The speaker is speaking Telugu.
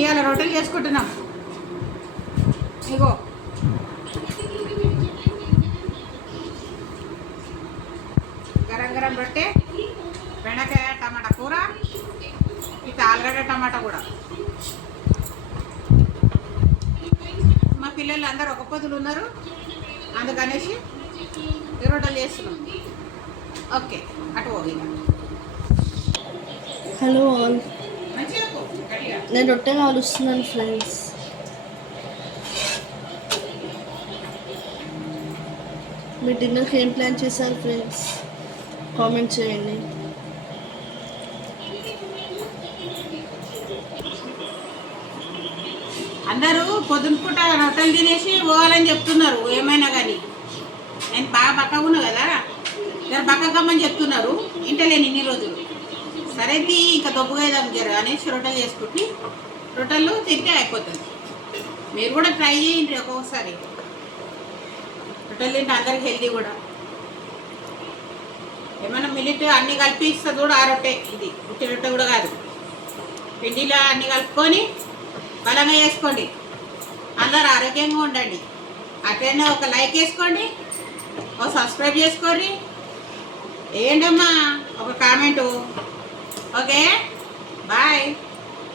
ఇవాళ రొట్టెలు చేసుకుంటున్నాం. ఇగో గరం గరం రొట్టె, బెండకాయ టమాటా కూర, ఇక ఆలుగడ్డ టమాటా కూడా. మా పిల్లలు అందరూ ఒక పొద్దులు ఉన్నారు, అందుకనేసి రొట్టెలు చేస్తున్నాం. ఓకే, అటు పోయి. హలో ఆల్, నేను రొట్టె కాలుస్తున్నాను ఫ్రెండ్స్. మీ డిన్నర్కి ఏం ప్లాన్ చేశారు ఫ్రెండ్స్? కామెంట్ చేయండి. అందరూ పొద్దున పూట రొట్టెలు తినేసి పోవాలని చెప్తున్నారు. ఏమైనా కానీ నేను బాగా బక్కగా ఉన్నా కదా, జర బక్కగమ్మని చెప్తున్నారు. ఇంటలేని ఇన్ని రోజులు. సరేది ఇంకా దొబ్బుగా జర అనేసి రొట్టెలు చేసుకుంటే రొట్టెలు తింటే అయిపోతుంది. మీరు కూడా ట్రై చేయండి ఒక్కొక్కసారి. రొట్టెలు తింటే అందరికి హెల్తీ కూడా. ఏమైనా మిలిట్ అన్నీ కలిపి ఇస్తుంది కూడా ఆ రొట్టె. ఇది ఉట్టి రొట్టె కూడా కాదు, పిండిలో అన్నీ కలుపుకొని బలంగా చేసుకోండి. అందరు ఆరోగ్యంగా ఉండండి. అట్లనే ఒక లైక్ వేసుకోండి, ఒక సబ్స్క్రైబ్ చేసుకోండి, వేయండి అమ్మా ఒక కామెంటు. Okay, bye.